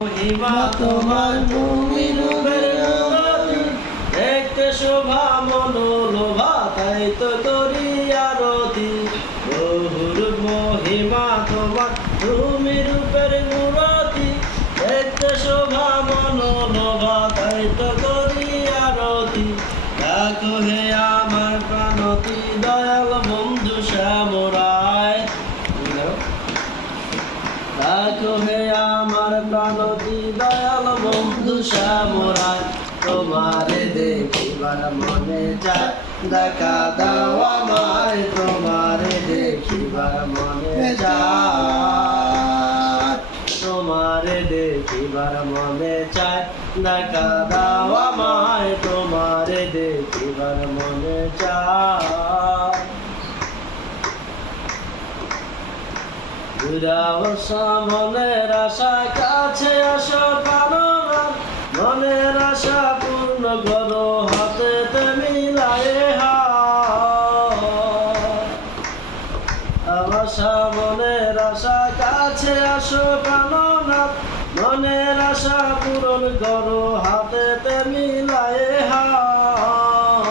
মহিমা তোমার ভূমি রূপের মূরতি, দেখতে শোভা মনোলোভা, তাই তো করি আরতি। বহুর মহিমা তোমার ভূমি রূপের মূরতি, দেখতে শোভা মনোলোভা, তাই তো করি আরতি। ডাকো হে আমার প্রাণতি দয়াল বন্ধু শ্যামরায়, ডাকো হে আমার প্রাণতি দয়াল বন্ধু শ্যামরায়। তোমারে দেখিবার মনে যায়, দেখা দাও আমায়, তোমারে দেখিবার মনে যায়। তোমারে দেখিবার মনে চায়, দেখা দাও আমায়, তোমারে দেখিবার মনে চায়। ঘুরাও মনের আশা, কাছে আসো প্রাণনাথ, মনের আশা পূর্ণ করো, হাতেতে মিলায়ে হাত। আশা মনের আশা, কাছে আসো প্রাণনাথ, মনের আশা পূরণ করো, হাতেতে মিলায়ে হাত।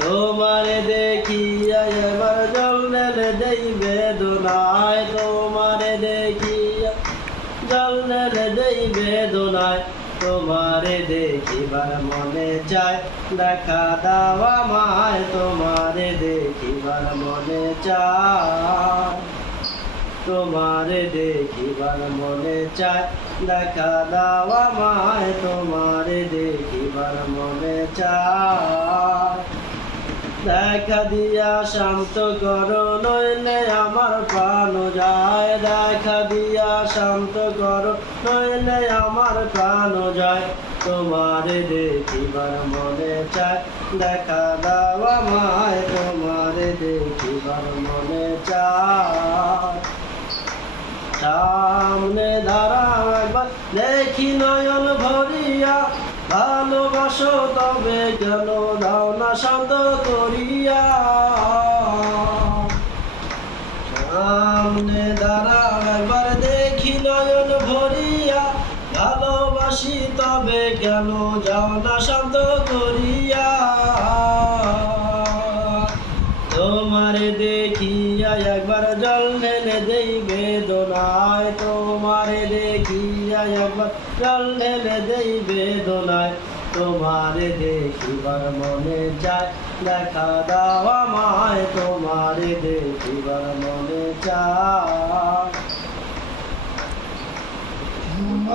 তোমারে দেখিয়া এবার জল নেলে দেই বেদনায়, তোমারে দেখিয়া জল নেলে দেই বেদনায়। তোমারে দেখিবার মনে চায়, দেখা দাও আমায়, তোমারে দেখিবার মনে চায়। তোমারে দেখিবার মনে চায়, দেখা দাও আমায়, তোমারে দেখিবার মনে চায়। দেখা দিয়া শান্ত করো, নইলে আমার প্রাণ যায়। দেখা দিয়া শান্ত করো, নইলে আমার প্রাণ যায়। তোমারে দেখিবার মনে চায়, দেখা দাও আমায়, তোমারে দেখিবার মনে চায়। সামনে দাঁড়াও একবার, দেখি নয়ন ভরিয়া, ভালোবাসো তবে কেন দাও না শান্ত করিয়া। সামনে দাঁড়াও একবার, দেখি নয়ন ভরিয়া, ভালোবাসি তবে কেন যাও না শান্ত করিয়া। তোমারে দেখিয়া একবার জল ঢেলে দেই বেদনায়, তোমারে দেখিয়া একবার জল ঢেলে দেই বেদনায়। তোমারে দেখিবার মনে চায়, দেখা দাও আমায়, তোমারে দেখিবার মনে চায়।